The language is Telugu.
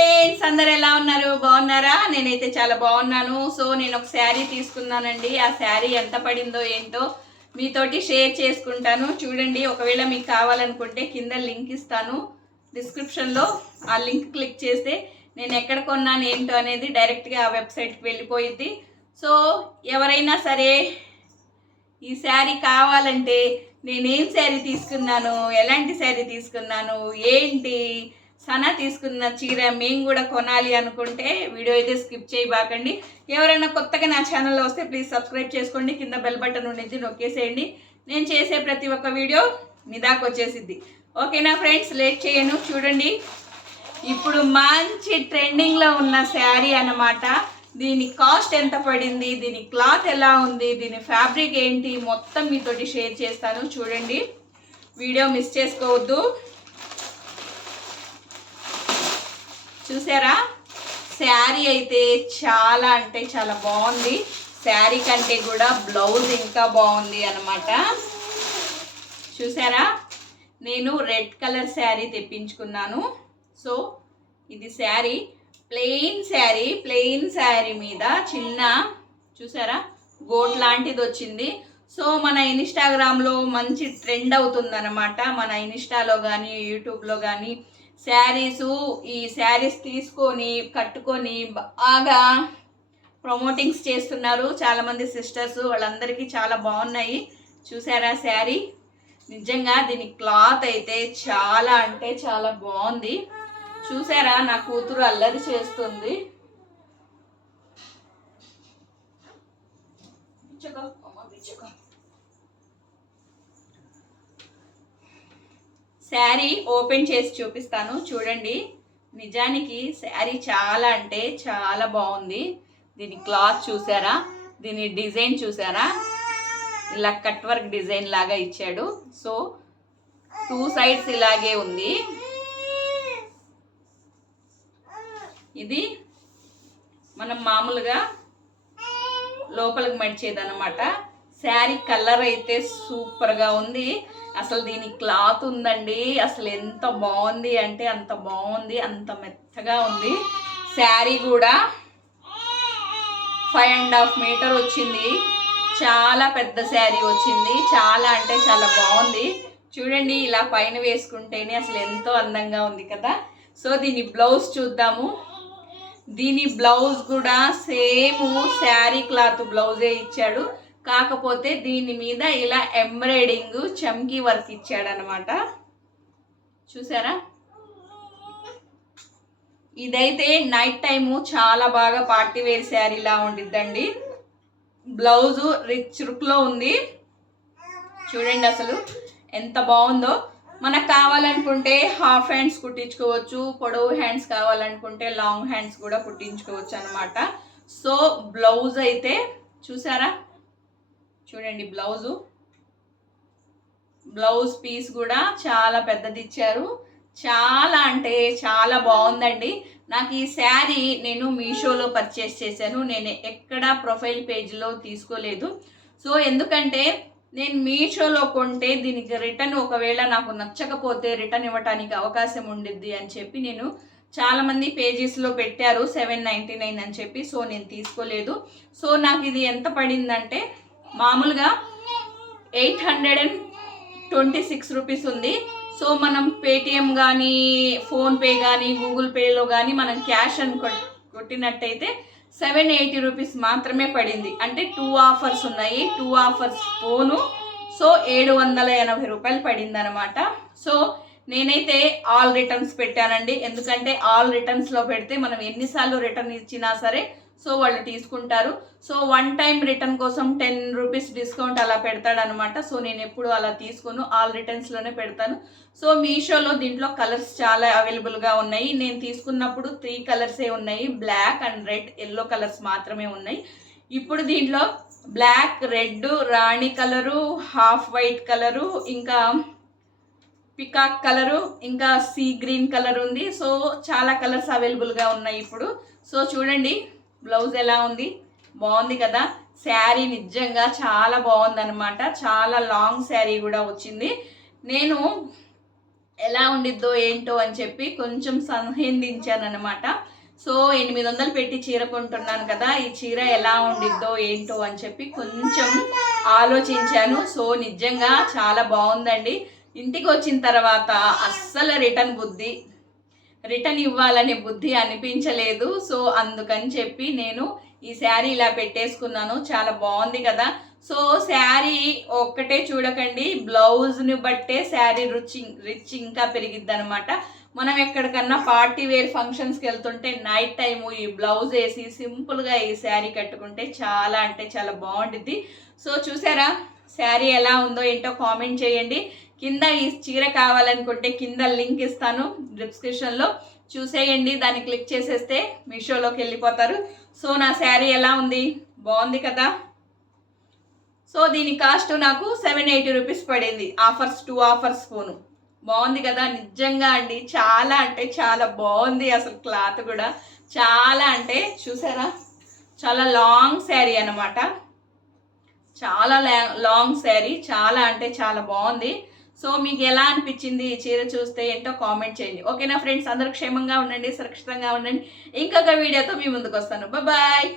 ఫ్రెండ్స్, అందరు ఎలా ఉన్నారు? బాగున్నారా? నేనైతే చాలా బాగున్నాను. సో నేను ఒక శారీ తీసుకున్నానండి. ఆ శారీ ఎంత పడిందో ఏంటో మీతోటి షేర్ చేసుకుంటాను. చూడండి, ఒకవేళ మీకు కావాలనుకుంటే కింద లింక్ ఇస్తాను డిస్క్రిప్షన్లో. ఆ లింక్ క్లిక్ చేస్తే నేను ఎక్కడ కొన్నాను ఏంటో అనేది డైరెక్ట్గా ఆ వెబ్సైట్కి వెళ్ళిపోయిద్ది. సో ఎవరైనా సరే ఈ శారీ కావాలంటే నేనేం శారీ తీసుకున్నాను, ఎలాంటి శారీ తీసుకున్నాను, ఏంటి సనా తీసుకున్న చీర మేము కూడా కొనాలి అనుకుంటే వీడియో అయితే స్కిప్ చేయబాకండి. ఎవరైనా కొత్తగా నా ఛానల్లో వస్తే ప్లీజ్ సబ్స్క్రైబ్ చేసుకోండి. కింద బెల్ బటన్ ఉండేది, నొక్కేసేయండి. నేను చేసే ప్రతి ఒక్క వీడియో మీ దాకా వచ్చేసిద్ది. ఓకేనా ఫ్రెండ్స్, లేట్ చేయను. చూడండి, ఇప్పుడు మంచి ట్రెండింగ్లో ఉన్న శారీ అన్నమాట. దీని కాస్ట్ ఎంత పడింది, దీని క్లాత్ ఎలా ఉంది, దీని ఫ్యాబ్రిక్ ఏంటి, మొత్తం మీతోటి షేర్ చేస్తాను. చూడండి, వీడియో మిస్ చేసుకోవద్దు. చూసారా, శారీ అయితే చాలా అంటే చాలా బాగుంది. శారీ కంటే కూడా బ్లౌజ్ ఇంకా బాగుంది అన్నమాట. చూసారా, నేను రెడ్ కలర్ శారీ తెప్పించుకున్నాను. సో ఇది శారీ ప్లెయిన్ శారీ మీద చిన్న చూసారా గోట్ లాంటిది వచ్చింది. సో మన ఇన్స్టాగ్రామ్లో మంచి ట్రెండ్ అవుతుందన్నమాట. మన ఇన్స్టాలో కానీ యూట్యూబ్లో కానీ ఈ శారీస్ తీసుకొని కట్టుకొని బాగా ప్రమోటింగ్స్ చేస్తున్నారు చాలామంది సిస్టర్స్. వాళ్ళందరికీ చాలా బాగున్నాయి. చూసారా శారీ, నిజంగా దీని క్లాత్ అయితే చాలా అంటే చాలా బాగుంది. చూసారా, నా కూతురు అల్లరి చేస్తుంది. శారీ ఓపెన్ చేసి చూపిస్తాను. చూడండి, నిజానికి శారీ చాలా అంటే చాలా బాగుంది. దీని క్లాత్ చూసారా, దీని డిజైన్ చూసారా, ఇలా కట్ వర్క్ డిజైన్ లాగా ఇచ్చాడు. సో 2 సైడ్స్ ఇలాగే ఉంది. ఇది మనం మామూలుగా లోపలికి మడిచేదన్నమాట. శారీ కలర్ అయితే సూపర్గా ఉంది. అసలు దీని క్లాత్ ఉందండి, అసలు ఎంత బాగుంది అంటే అంత బాగుంది, అంత మెత్తగా ఉంది. శారీ కూడా 5.5 మీటర్ వచ్చింది. చాలా పెద్ద శారీ వచ్చింది. చాలా అంటే చాలా బాగుంది. చూడండి, ఇలా పైన వేసుకుంటేనే అసలు ఎంతో అందంగా ఉంది కదా. సో దీని బ్లౌజ్ చూద్దాము. దీని బ్లౌజ్ కూడా సేమ్ శారీ క్లాత్ బ్లౌజే ఇచ్చాడు. కాకపోతే దీని మీద ఇలా ఎంబ్రాయిడింగ్ చమ్కీ వర్క్ ఇచ్చాడు అనమాట. చూసారా, ఇదైతే నైట్ టైము చాలా బాగా పార్టీ వేర్ శారీలా ఉండిద్దండి. బ్లౌజు రిచ్ లుక్లో ఉంది. చూడండి అసలు ఎంత బాగుందో. మనకు కావాలనుకుంటే హాఫ్ హ్యాండ్స్ కుట్టించుకోవచ్చు, పొడవు హ్యాండ్స్ కావాలనుకుంటే లాంగ్ హ్యాండ్స్ కూడా కుట్టించుకోవచ్చు అనమాట. సో బ్లౌజ్ అయితే చూసారా, చూడండి బ్లౌజ్ పీస్ కూడా చాలా పెద్దది ఇచ్చారు. చాలా అంటే చాలా బాగుందండి. నాకు ఈ శారీ నేను మీషోలో పర్చేస్ చేశాను. నేను ఎక్కడ ప్రొఫైల్ పేజ్లో తీసుకోలేదు. సో ఎందుకంటే నేను మీషోలో కొంటే దీనికి రిటర్న్ ఒకవేళ నాకు నచ్చకపోతే రిటర్న్ ఇవ్వటానికి అవకాశం ఉండిద్ది అని చెప్పి నేను చాలామంది పేజెస్లో పెట్టారు 799 అని చెప్పి. సో నేను తీసుకోలేదు. సో నాకు ఇది ఎంత పడిందంటే మామూలుగా 826 రూపీస్ ఉంది. సో మనం పేటిఎం కానీ ఫోన్పే కానీ గూగుల్ పేలో కానీ మనం క్యాష్ అని కొట్టినట్టయితే 780 రూపీస్ మాత్రమే పడింది. అంటే 2 ఆఫర్స్ ఉన్నాయి. 2 ఆఫర్స్ పోను. సో 780 రూపాయలు పడింది అనమాట. సో నేనైతే ఆల్ రిటర్న్స్ పెట్టానండి. ఎందుకంటే ఆల్ రిటర్న్స్లో పెడితే మనం ఎన్నిసార్లు రిటర్న్ ఇచ్చినా సరే సో వాళ్ళు తీసుకుంటారు. సో 1 టైం రిటర్న్ కోసం 10 రూపీస్ డిస్కౌంట్ అలా పెడతాడనమాట. సో నేను ఎప్పుడు అలా తీసుకోను, ఆల్ రిటర్న్స్లోనే పెడతాను. సో మీషోలో దీంట్లో కలర్స్ చాలా అవైలబుల్గా ఉన్నాయి. నేను తీసుకున్నప్పుడు 3 కలర్సే ఉన్నాయి. Black and red, yellow colours మాత్రమే ఉన్నాయి. ఇప్పుడు దీంట్లో బ్లాక్, రెడ్, రాణి కలరు, హాఫ్ వైట్ కలరు, ఇంకా పికాక్ కలరు, ఇంకా సీ గ్రీన్ కలర్ ఉంది. సో చాలా కలర్స్ అవైలబుల్గా ఉన్నాయి ఇప్పుడు. సో చూడండి బ్లౌజ్ ఎలా ఉంది, బాగుంది కదా. శారీ నిజంగా చాలా బాగుందన్నమాట. చాలా లాంగ్ శారీ కూడా వచ్చింది. నేను ఎలా ఉండిద్దో ఏంటో అని చెప్పి కొంచెం సందేహించాను అనమాట. సో 800 పెట్టి చీర కొంటున్నాను కదా, ఈ చీర ఎలా ఉండిద్దో ఏంటో అని చెప్పి కొంచెం ఆలోచించాను. సో నిజంగా చాలా బాగుందండి. ఇంటికి వచ్చిన తర్వాత అస్సలు రిటర్న్ ఇవ్వాలనే బుద్ధి అనిపించలేదు. సో అందుకని చెప్పి నేను ఈ శారీ ఇలా పెట్టేసుకున్నాను. చాలా బాగుంది కదా. సో శారీ ఒక్కటే చూడకండి, బ్లౌజ్ని బట్టే శారీ రిచ్ ఇంకా పెరిగిద్ది అనమాట. మనం ఎక్కడికన్నా పార్టీ వేర్ ఫంక్షన్స్కి వెళ్తుంటే నైట్ టైము ఈ బ్లౌజ్ వేసి సింపుల్గా ఈ శారీ కట్టుకుంటే చాలా అంటే చాలా బాగుంటుంది. సో చూసారా శారీ ఎలా ఉందో ఏంటో కామెంట్ చేయండి. కింద ఈ చీర కావాలనుకుంటే కింద లింక్ ఇస్తాను డిస్క్రిప్షన్లో, చూసేయండి. దాన్ని క్లిక్ చేసేస్తే మీషోలోకి వెళ్ళిపోతారు. సో నా శారీ ఎలా ఉంది, బాగుంది కదా. సో దీని కాస్ట్ నాకు 780 రూపీస్ పడింది. టూ ఆఫర్స్ ఫోను బాగుంది కదా. నిజంగా అండి చాలా అంటే చాలా బాగుంది. అసలు క్లాత్ కూడా చాలా అంటే చూసారా, చాలా లాంగ్ శారీ అనమాట. చాలా లాంగ్ శారీ, చాలా అంటే చాలా బాగుంది. సో మీకు ఎలా అనిపించింది ఈ చీర చూస్తే ఏంటో కామెంట్ చేయండి. ఓకేనా ఫ్రెండ్స్, అందరూ క్షేమంగా ఉండండి, సురక్షితంగా ఉండండి. ఇంకొక వీడియోతో మీ ముందుకు వస్తాను. బాయ్.